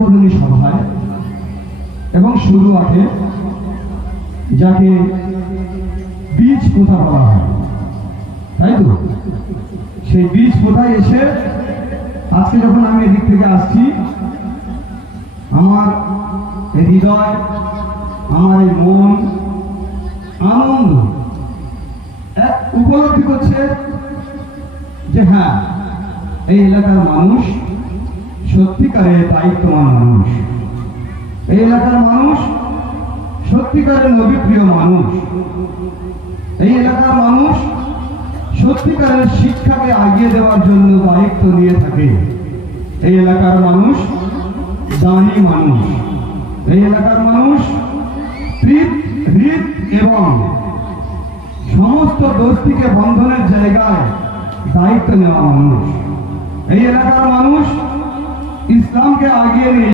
সভায় এবং শুরুয়াতে যাকে বীজ পোঁতা বলা হয়, তাই তো? সেই বীজ পোঁতায় এসে আজকে যখন আমি এদিক থেকে আসছি, আমার হৃদয়, আমার এই মন আনন্দ এক উপলব্ধি করছে যে হ্যাঁ, এই এলাকার মানুষ সত্যিকারের দায়িত্ববান মানুষ, এই এলাকার মানুষ সত্যিকারের নবীপ্রিয় মানুষ, এই এলাকার মানুষ সত্যিকারের শিক্ষাকে আগিয়ে দেওয়ার জন্য দায়িত্ব নিয়ে থাকে। এই এলাকার মানুষ দানী মানুষ, এই এলাকার মানুষ হৃদ এবং সমস্ত দোস্তিকে বন্ধনের জায়গায় দায়িত্ব নেওয়া মানুষ, এই এলাকার মানুষ ইসলামকে আগিয়ে নিয়ে